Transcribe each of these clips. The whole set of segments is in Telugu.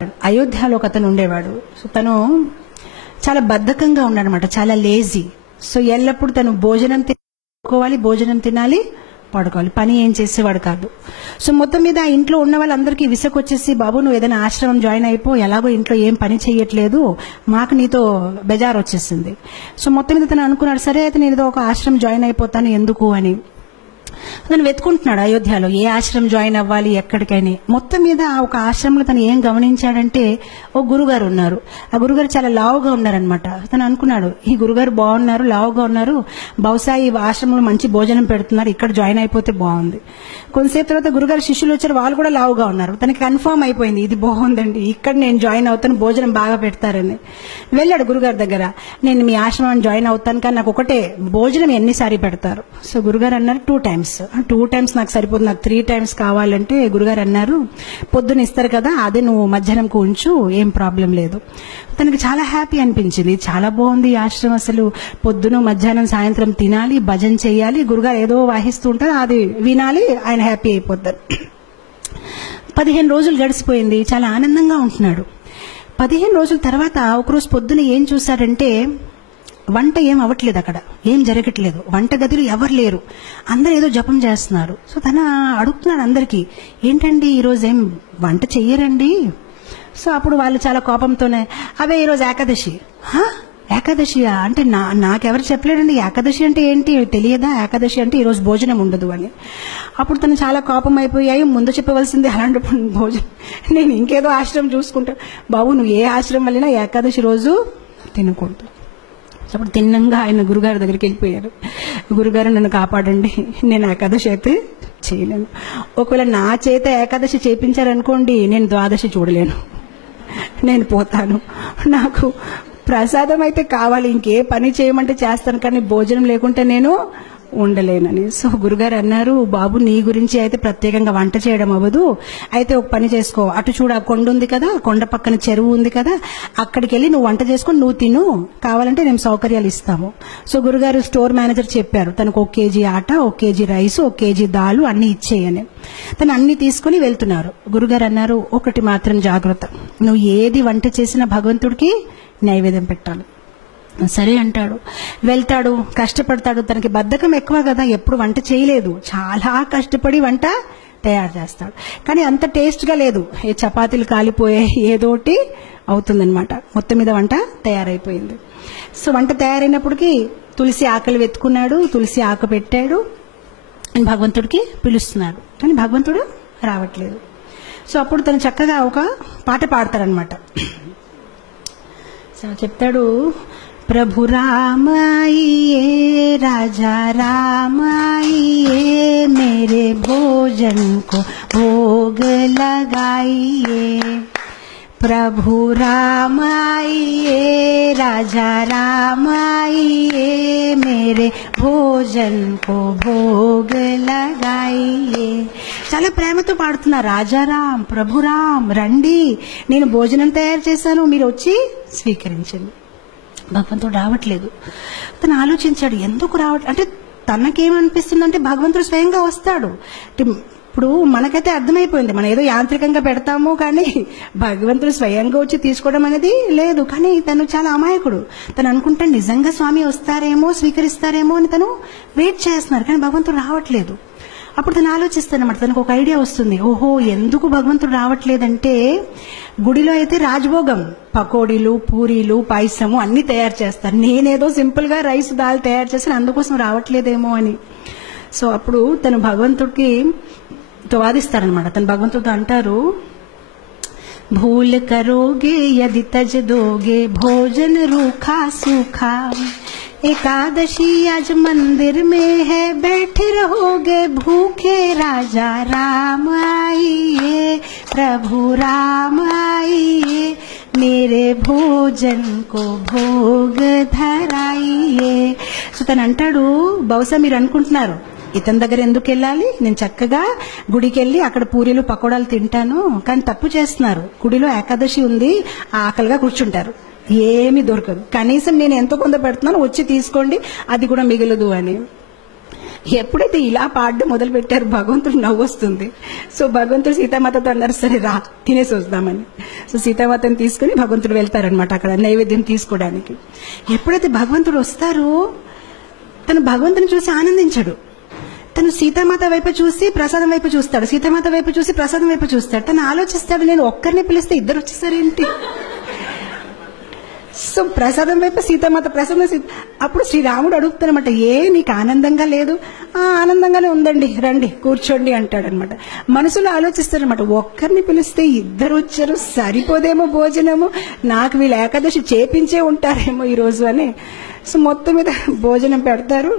అయోధ్యలో ఒక అతను ఉండేవాడు. సో తను చాలా బద్ధకంగా ఉన్నాడనమాట, చాలా లేజీ. సో ఎల్లప్పుడు తను భోజనం తినుకోవాలి, భోజనం తినాలి, పడుకోవాలి, పని ఏం చేసేవాడు కాదు. సో మొత్తం మీద ఆ ఇంట్లో ఉన్న వాళ్ళందరికీ విసుకొచ్చేసి, బాబు నువ్వు ఏదైనా ఆశ్రమం జాయిన్ అయిపో, ఎలాగో ఇంట్లో ఏం పని చేయట్లేదు, మాకు నీతో బెజార్ వచ్చేసింది. సో మొత్తం మీద తను అనుకున్నాడు, సరే అయితే నేను ఏదో ఒక ఆశ్రమం జాయిన్ అయిపోతాను ఎందుకు అని. తను వెతుకుంటున్నాడు అయోధ్యలో ఏ ఆశ్రమం జాయిన్ అవ్వాలి ఎక్కడికైనా. మొత్తం మీద ఒక ఆశ్రమంలో తను ఏం గమనించాడంటే, ఓ గురుగారు ఉన్నారు. ఆ గురుగారు చాలా లావుగా ఉన్నారనమాట. తను అనుకున్నాడు, ఈ గురుగారు బాగున్నారు, లావుగా ఉన్నారు, బహుశా ఈ ఆశ్రమంలో మంచి భోజనం పెడుతున్నారు, ఇక్కడ జాయిన్ అయిపోతే బాగుంది. కొంతసేపు తర్వాత గురుగారు శిష్యులు వచ్చారు, వాళ్ళు కూడా లావుగా ఉన్నారు. తనకి కన్ఫర్మ్ అయిపోయింది, ఇది బాగుందండి, ఇక్కడ నేను జాయిన్ అవుతాను, భోజనం బాగా పెడతారని. వెళ్ళాడు గురుగారి దగ్గర, నేను మీ ఆశ్రమం జాయిన్ అవుతాను, కానీ నాకు ఒకటే, భోజనం ఎన్నిసారి పెడతారు? సో గురుగారు అన్నారు 2 times. 2 times నాకు సరిపోతుంది, నాకు 3 times కావాలంటే గురుగారు అన్నారు, పొద్దున ఇస్తారు కదా, అదే నువ్వు మధ్యాహ్నంకు ఉంచు, ఏం ప్రాబ్లం లేదు. తనకి చాలా హ్యాపీ అనిపించింది, చాలా బాగుంది ఈ ఆశ్రమం, అసలు పొద్దున మధ్యాహ్నం సాయంత్రం తినాలి, భజన చేయాలి, గురుగారు ఏదో వాహిస్తూ ఉంటారు, అది వినాలి, ఆయన హ్యాపీ అయిపోతారు. 15 రోజులు గడిచిపోయింది, చాలా ఆనందంగా ఉంటున్నాడు. 15 రోజుల తర్వాత ఒకరోజు పొద్దున ఏం చూశాడంటే, వంట ఏం అవ్వట్లేదు, అక్కడ ఏం జరగట్లేదు, వంట గదిలో ఎవరు లేరు, అందరు ఏదో జపం చేస్తున్నారు. సో తన అడుగుతున్నాడు అందరికీ, ఏంటండి ఈరోజు ఏం వంట చెయ్యరండి? సో అప్పుడు వాళ్ళు చాలా కోపంతోనే, అవే ఈరోజు ఏకాదశి. ఏకాదశియా అంటే నాకెవరు చెప్పలేడండి, ఏకాదశి అంటే ఏంటి తెలియదా, ఏకాదశి అంటే ఈరోజు భోజనం ఉండదు అని. అప్పుడు తను చాలా కోపం అయిపోయాయి, ముందు చెప్పవలసింది, అలాంటి భోజనం నేను ఇంకేదో ఆశ్రమం చూసుకుంటా. బాబు నువ్వు ఏ ఆశ్రమం వెళ్ళినా ఏకాదశి రోజు తినకూడదు. అప్పుడు తిన్నంగా ఆయన గురుగారి దగ్గరికి వెళ్ళిపోయారు. గురుగారు నన్ను కాపాడండి, నేను ఏకాదశి అయితే చేయలేను, ఒకవేళ నా చేత ఏకాదశి చేయించారనుకోండి, నేను ద్వాదశి చూడలేను, నేను పోతాను, నాకు ప్రసాదం అయితే కావాలి, ఇంకే పని చేయమంటే చేస్తాను, కానీ భోజనం లేకుంటే నేను ఉండలేనని. సో గురుగారు అన్నారు, బాబు నీ గురించి అయితే ప్రత్యేకంగా వంట చేయడం అవ్వదు, అయితే ఒక పని చేసుకో, అటు చూడ కొండ ఉంది కదా, కొండ పక్కన చెరువు ఉంది కదా, అక్కడికి వెళ్ళి నువ్వు వంట చేసుకొని నువ్వు తిను, కావాలంటే మేము సౌకర్యాలు ఇస్తాము. సో గురుగారు స్టోర్ మేనేజర్ చెప్పారు, తనకు 1 kg ఆట, 1 kg రైస్, 1 kg దాలు అన్ని ఇచ్చేయని. తను అన్ని తీసుకుని వెళ్తున్నారు. గురుగారు అన్నారు, ఒకటి మాత్రం జాగ్రత్త, నువ్వు ఏది వంట చేసినా భగవంతుడికి నైవేద్యం పెట్టాలి. సరే అంటాడు, వెళ్తాడు, కష్టపడతాడు. తనకి బద్ధకం ఎక్కువ కదా, ఎప్పుడు వంట చేయలేదు, చాలా కష్టపడి వంట తయారు చేస్తాడు, కానీ అంత టేస్ట్గా లేదు, ఏ చపాతీలు కాలిపోయాయి, ఏదోటి అవుతుందన్నమాట. మొత్తం మీద వంట తయారైపోయింది. సో వంట తయారైనప్పటికీ తులసి ఆకలి వెతుకున్నాడు, తులసి ఆకు పెట్టాడు, భగవంతుడికి పిలుస్తున్నాడు, కానీ భగవంతుడు రావట్లేదు. సో అప్పుడు తను చక్కగా ఒక పాట పాడతారనమాట. సో చెప్తాడు, प्रभु राम आइए, राजा राम आइए, मेरे भोजन को भोग लगाइए। प्रभु राम आइए, राजा राम आइए, मेरे भोजन को भोग लगाइए. చాలా ప్రేమతో పాడుతున్నా, రాజారాం ప్రభురాం రండి, నేను భోజనం తయారు చేశాను, మీరు వచ్చి స్వీకరించండి. భగవంతుడు రావట్లేదు. తను ఆలోచించాడు, ఎందుకు రావట్లేదు అంటే, తనకేమనిపిస్తుందంటే భగవంతుడు స్వయంగా వస్తాడు. ఇప్పుడు మనకైతే అర్థమైపోయింది, మనం ఏదో యాంత్రికంగా పెడతాము, కానీ భగవంతుడు స్వయంగా వచ్చి తీసుకోవడం అనేది లేదు. కానీ తను చాలా అమాయకుడు, తను అనుకుంటే నిజంగా స్వామి వస్తారేమో, స్వీకరిస్తారేమో అని తను వెయిట్ చేస్తున్నారు, కానీ భగవంతుడు రావట్లేదు. అప్పుడు తను ఆలోచిస్తానమాట, తనకు ఒక ఐడియా వస్తుంది, ఓహో ఎందుకు భగవంతుడు రావట్లేదంటే, గుడిలో అయితే రాజభోగం, పకోడీలు, పూరీలు, పాయసము అన్ని తయారు చేస్తారు, నేనేదో సింపుల్ గా రైస్ దాల్ తయారు చేస్తాను, అందుకోసం రావట్లేదేమో అని. సో అప్పుడు తను భగవంతుడికి వాదిస్తారనమాట. తను భగవంతుడితో అంటారు, భూల్ కరోగే యది తజ్ దోగే భోజన రూఖా సూఖా, एकादशी आज मंदिर में है, बैठे रहोगे भूखे, राजा राम आइए, प्रभु राम आइए, मेरे भोजन को भोग धराइए. సో తను అంటాడు, బహుశా మీరు అనుకుంటున్నారు ఇతని దగ్గర ఎందుకు వెళ్ళాలి, నేను చక్కగా గుడికి వెళ్ళి అక్కడ పూరీలు పకోడాలు తింటాను, కానీ తప్పు చేస్తున్నారు, గుడిలో ఏకాదశి ఉంది, ఆకలిగా కూర్చుంటారు, ఏమీ దొరకదు, కనీసం నేను ఎంతో కొంత పెడుతున్నాను, వచ్చి తీసుకోండి, అది కూడా మిగలదు అని. ఎప్పుడైతే ఇలా పాడడం మొదలు పెట్టారు భగవంతుడు నవ్వు వస్తుంది. సో భగవంతుడు సీతామాతతో అన్నారు, సరే రా తినేసి వద్దామని. సో సీతామాతని తీసుకుని భగవంతుడు వెళ్తారనమాట అక్కడ నైవేద్యం తీసుకోవడానికి. ఎప్పుడైతే భగవంతుడు వస్తారో తను భగవంతుని చూసి ఆనందించడు. తను సీతామాత వైపు చూసి ప్రసాదం వైపు చూస్తాడు, సీతామాత వైపు చూసి ప్రసాదం వైపు చూస్తాడు. తను ఆలోచిస్తాడు, నేను ఒక్కరిని పిలిస్తే ఇద్దరు వచ్చేసారేంటి. సో ప్రసాదం వైపు సీతామాత, ప్రసాదం అప్పుడు శ్రీరాముడు అడుగుతారనమాట, నీకు ఆనందంగా లేదు? ఆనందంగానే ఉందండి, రండి కూర్చోండి అంటాడనమాట. మనసులో ఆలోచిస్తారనమాట, ఒక్కరిని పిలిస్తే ఇద్దరు వచ్చారు, సరిపోదేమో భోజనము, నాకు వీళ్ళు ఏకాదశి చేపించే ఉంటారేమో ఈరోజు అని. సో మొత్తం మీద భోజనం పెడతారు,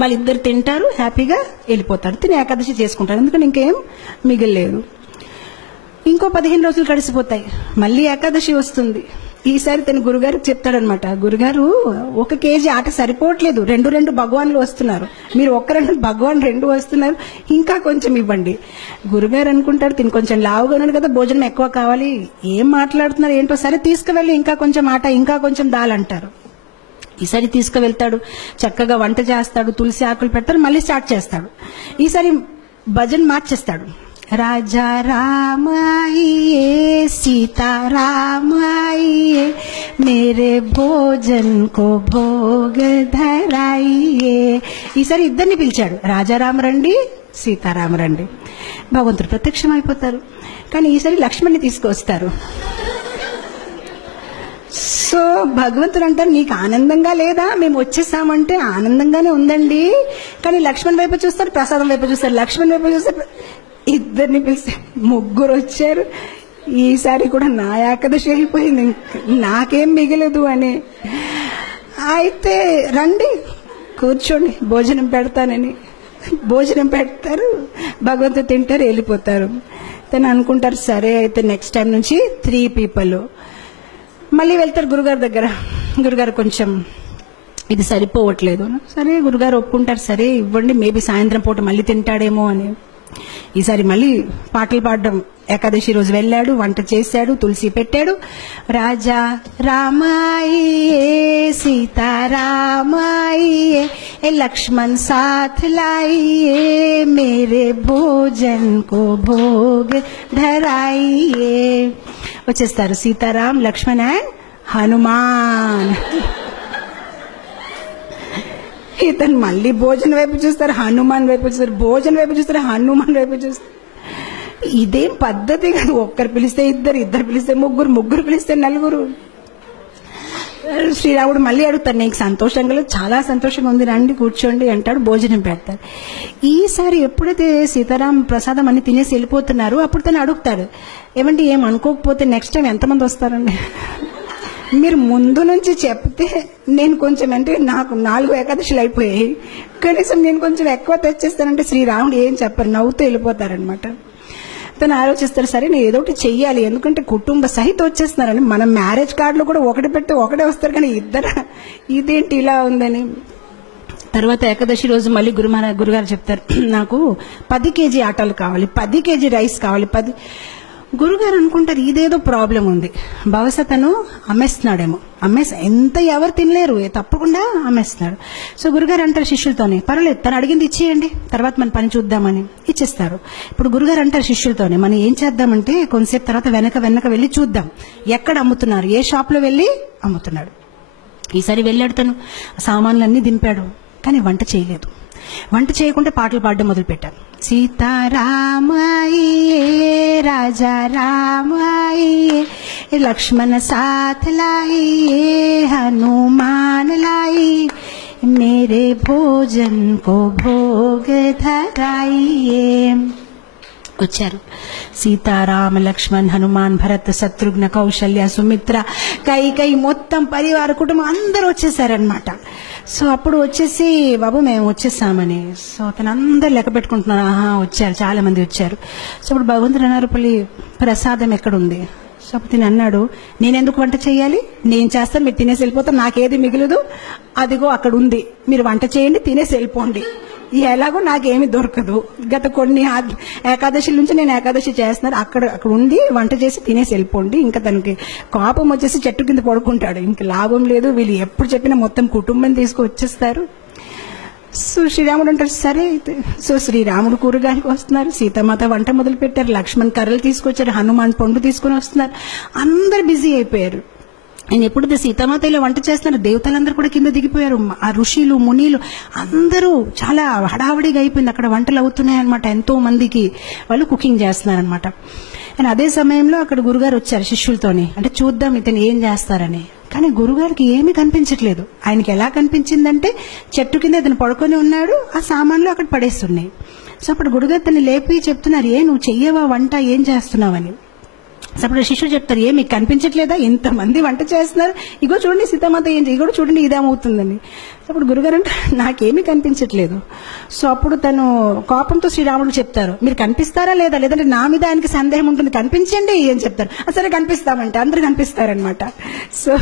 వాళ్ళిద్దరు తింటారు, హ్యాపీగా వెళ్ళిపోతారు, తిని ఏకాదశి చేసుకుంటారు. ఎందుకంటే ఇంకేం మిగిలేదు. ఇంకో 15 రోజులు గడిచిపోతాయి, మళ్ళీ ఏకాదశి వస్తుంది. ఈసారి తన గురుగారికి చెప్తాడనమాట, గురుగారు 1 కేజీ ఆట సరిపోవట్లేదు, 2 భగవాన్లు వస్తున్నారు, మీరు 1 భగవాన్ 2 వస్తున్నారు, ఇంకా కొంచెం ఇవ్వండి. గురుగారు అనుకుంటారు, తిని కొంచెం లావుగా ఉన్నాడు కదా, భోజనం ఎక్కువ కావాలి, ఏం మాట్లాడుతున్నారు ఏంటో, సరే తీసుకువెళ్ళి ఇంకా కొంచెం ఆట, ఇంకా కొంచెం దాల్ అంటారు. ఈసారి తీసుకువెళ్తాడు, చక్కగా వంట చేస్తాడు, తులసి ఆకులు పెడతాడు, మళ్ళీ స్టార్ట్ చేస్తాడు. ఈసారి భజన్ మార్చేస్తాడు. రాజా రామ ఆయియే, సీతా రామ ఆయియే, మేరే భోజన్ కో భోగ ధరాయియే. ఈసారి ఇద్దరిని పిలిచాడు, రాజారామ రండి, సీతారామ రండి. భగవంతుడు ప్రత్యక్షం అయిపోతారు. కానీ ఈసారి లక్ష్మణ్ని తీసుకొస్తారు. సో భగవంతుడు అంటారు, నీకు ఆనందంగా లేదా? మేము వచ్చేసామంటే ఆనందంగానే ఉందండి, కానీ లక్ష్మణ్ వైపు చూస్తారు, ప్రసాదం వైపు చూస్తారు, లక్ష్మణ్ వైపు చూస్తారు. ఇద్దరిని పిలిస్తే 3 వచ్చారు. ఈసారి కూడా నా ఏకాదశి అయిపోయింది, నాకేం మిగలదు అని. అయితే రండి కూర్చోండి, భోజనం పెడతానని భోజనం పెడతారు, భగవంతుడు తింటారు, వెళ్ళిపోతారు. తను అనుకుంటారు, సరే అయితే నెక్స్ట్ టైం నుంచి 3 పీపుల్. మళ్ళీ వెళ్తారు గురుగారి దగ్గర, గురుగారు కొంచెం ఇది సరిపోవట్లేదు. సరే గురుగారు ఒప్పుకుంటారు, సరే ఇవ్వండి, మేబీ సాయంత్రం పూట మళ్ళీ తింటాడేమో అని. ఈసారి మళ్ళీ పాటలు పాడడం, ఏకాదశి రోజు వెళ్ళాడు, వంట చేశాడు, తులసి పెట్టాడు. రాజా రామాయియే, సీతా రామాయియే, లక్ష్మణ్ సాథ్ లాయియే, మేరే భోజన్ కో భోగ్ ధరాయియే. వచ్చేస్తారు సీతారాం, లక్ష్మణ్ అండ్ హనుమాన్. ఇతను మళ్ళీ భోజనం వైపు చూస్తారు, హనుమాన్ వైపు చూస్తారు, భోజనం వైపు చూస్తారు, హనుమాన్ వైపు చూస్తారు. ఇదేం పద్ధతి కాదు. ఒక్కరు పిలిస్తే ఇద్దరు, ఇద్దరు పిలిస్తే ముగ్గురు, ముగ్గురు పిలిస్తే నలుగురు. శ్రీరాముడు మళ్ళీ అడుగుతారు, నీకు సంతోషంగా లేదు? చాలా సంతోషంగా ఉంది, రండి కూర్చోండి అంటాడు, భోజనం పెడతారు. ఈసారి ఎప్పుడైతే సీతారాం ప్రసాదం అన్ని తినేసి వెళ్ళిపోతున్నారు, అప్పుడు తను అడుగుతాడు, ఏమంటే ఏం అనుకోకపోతే నెక్స్ట్ టైం ఎంతమంది వస్తారండి? మీరు ముందు నుంచి చెప్తే నేను కొంచెం, అంటే నాకు 4 ఏకాదశులు అయిపోయాయి, కనీసం నేను కొంచెం ఎక్కువ తెచ్చేస్తానంటే శ్రీరాముడు ఏం చెప్పరు, నవ్వుతూ వెళ్ళిపోతారనమాట. తను ఆలోచిస్తారు, సరే నేను ఏదో ఒకటి చెయ్యాలి, ఎందుకంటే కుటుంబ సహితం వచ్చేస్తున్నారని. మనం మ్యారేజ్ కార్డులో కూడా ఒకటి పెడితే ఒకటే వస్తారు, కానీ ఇద్దరు ఇదేంటి ఇలా ఉందని. తర్వాత ఏకాదశి రోజు మళ్ళీ గురుగారు చెప్తారు, నాకు 10 కేజీ ఆటలు కావాలి, 10 కేజీ రైస్ కావాలి. గురుగారు అనుకుంటారు, ఇదేదో ప్రాబ్లం ఉంది, బహుశా తను అమ్మేస్తున్నాడేమో, ఎంత ఎవరు తినలేరు, తప్పకుండా అమ్మేస్తున్నాడు. సో గురుగారు అంటారు శిష్యులతోనే, పర్వాలేదు తను అడిగింది ఇచ్చేయండి, తర్వాత మన పని చూద్దామని ఇచ్చేస్తారు. ఇప్పుడు గురుగారు అంటారు శిష్యులతోనే, మనం ఏం చేద్దామంటే కొంతసేపు తర్వాత వెనక వెళ్ళి చూద్దాం, ఎక్కడ అమ్ముతున్నారు, ఏ షాప్ లో వెళ్ళి అమ్ముతున్నాడు. ఈసారి వెళ్ళాడు, తను సామాన్లన్నీ దింపాడు, కానీ వంట చేయలేదు. వంట చేయకుండా పాటలు పాడడం మొదలు పెట్టారు. సీతారామాయియే, రాజా రామాయియే, లక్ష్మణ సాథ్ లాయియే, హనుమాన్ లాయి, మేరే భోజన్ కో భోగ ధరాయియే. వచ్చారు సీతారామ, లక్ష్మణ్, హనుమాన్, భరత్, శత్రుఘ్న, కౌశల్య, సుమిత్ర, కైకేయి, మొత్తం పరివార కుటుంబం అందరూ వచ్చేసారనమాట. సో అప్పుడు వచ్చేసి, బాబు మేము వచ్చేసామని. సో అతను అందరు లెక్క పెట్టుకుంటున్నారు, వచ్చారు, చాలా మంది వచ్చారు. సో ఇప్పుడు భగవంతుడు అన్నారు, ప్రసాదం ఎక్కడుంది? సో అప్పుడు తిని అన్నాడు, నేనెందుకు వంట చేయాలి, నేను చేస్తాను, మీరు తినేసి వెళ్ళిపోతాను, నాకేది మిగలదు, అదిగో అక్కడ ఉంది, మీరు వంట చేయండి, తినేసి వెళ్ళిపోండి. ఎలాగో నాకేమి దొరకదు, గత కొన్ని ఏకాదశి నుంచి నేను ఏకాదశి చేస్తున్నాను, అక్కడ ఉండి వంట చేసి తినేసి వెళ్ళిపోండి. ఇంకా తనకి కోపం వచ్చేసి చెట్టు కింద పడుకుంటాడు, ఇంక లాభం లేదు, వీళ్ళు ఎప్పుడు చెప్పినా మొత్తం కుటుంబం తీసుకు వచ్చేస్తారు. సో శ్రీరాముడు అంటారు సరే అయితే. సో శ్రీరాముడు కూరగాయలకు వస్తున్నారు, సీతామాత వంట మొదలు పెట్టారు, లక్ష్మణ్ కర్రలు తీసుకొచ్చారు, హనుమాన్ పండు తీసుకుని వస్తున్నారు, అందరు బిజీ అయిపోయారు. ఆయన ఎప్పుడైతే సీతామాత ఇలా వంట చేస్తున్నారు, దేవతలందరూ కూడా కింద దిగిపోయారు, ఆ ఋషులు మునీలు అందరూ చాలా హడావడిగా అయిపోయింది. అక్కడ వంటలు అవుతున్నాయి అనమాట, ఎంతో మందికి వాళ్ళు కుకింగ్ చేస్తున్నారు అనమాట. అండ్ అదే సమయంలో అక్కడ గురుగారు వచ్చారు శిష్యులతోని, అంటే చూద్దాం ఇతను ఏం చేస్తారని. కానీ గురుగారికి ఏమీ కనిపించట్లేదు. ఆయనకి ఎలా కనిపించిందంటే చెట్టు కింద ఇతను పడుకొని ఉన్నాడు, ఆ సామాన్లు అక్కడ పడేస్తున్నాయి. సో అప్పుడు గురుగారు తను లేపి చెప్తున్నారు, నువ్వు చెయ్యవా వంట, ఏం చేస్తున్నావని. సో అప్పుడు శిష్యుడు చెప్తారు, మీకు కనిపించట్లేదా, ఇంతమంది వంట చేస్తున్నారు, ఇగో చూడండి సీతామాత ఇగో చూడండి ఇదేమవుతుందని. అప్పుడు గురుగారు అంటే నాకేమీ కనిపించట్లేదు. సో అప్పుడు తను కోపంతో శ్రీరాముడు చెప్తారు, మీరు కనిపిస్తారా లేదా, లేదంటే నా మీద ఆయనకి సందేహం ఉంటుంది, కనిపించండి అని చెప్తారు. సరే కనిపిస్తామంటే అందరు కనిపిస్తారనమాట. సో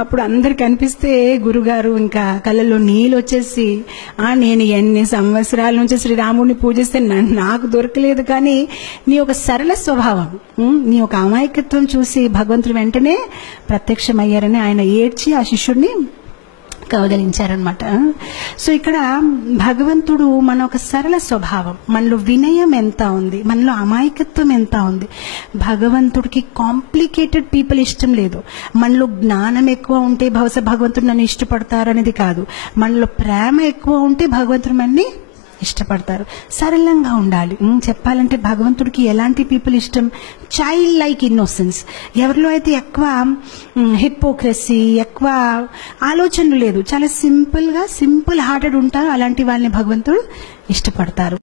అప్పుడు అందరు కనిపిస్తే గురుగారు ఇంకా కళ్ళల్లో నీళ్ళు వచ్చేసి, నేను ఎన్ని సంవత్సరాల నుంచి శ్రీరాముడిని పూజిస్తే నాకు దొరకలేదు, కానీ నీ ఒక సరళ స్వభావం, నీ ఒక అమాయకత్వం చూసి భగవంతుడు వెంటనే ప్రత్యక్షమయ్యారని ఆయన ఏడ్చి ఆ శిష్యుడిని కౌగలించారనమాట. సో ఇక్కడ భగవంతుడు మన ఒక సరళ స్వభావం, మనలో వినయం ఎంత ఉంది, మనలో అమాయకత్వం ఎంత ఉంది. భగవంతుడికి కాంప్లికేటెడ్ పీపుల్ ఇష్టం లేదు. మనలో జ్ఞానం ఎక్కువ ఉంటే బహుశా భగవంతుడు నన్ను ఇష్టపడతారు అనేది కాదు, మనలో ప్రేమ ఎక్కువ ఉంటే భగవంతుడు మనని ఇష్టపడతారు. సరళంగా ఉండాలి. చెప్పాలంటే భగవంతుడికి ఎలాంటి పీపుల్ ఇష్టం, చైల్డ్ లైక్ ఇన్నోసెన్స్. ఎవరిలో అయితే ఎక్కువ హిపోక్రసీ, ఎక్కువ ఆలోచనలు లేదు, చాలా సింపుల్ హార్టెడ్ ఉంటారు, అలాంటి వాళ్ళని భగవంతుడు ఇష్టపడతారు.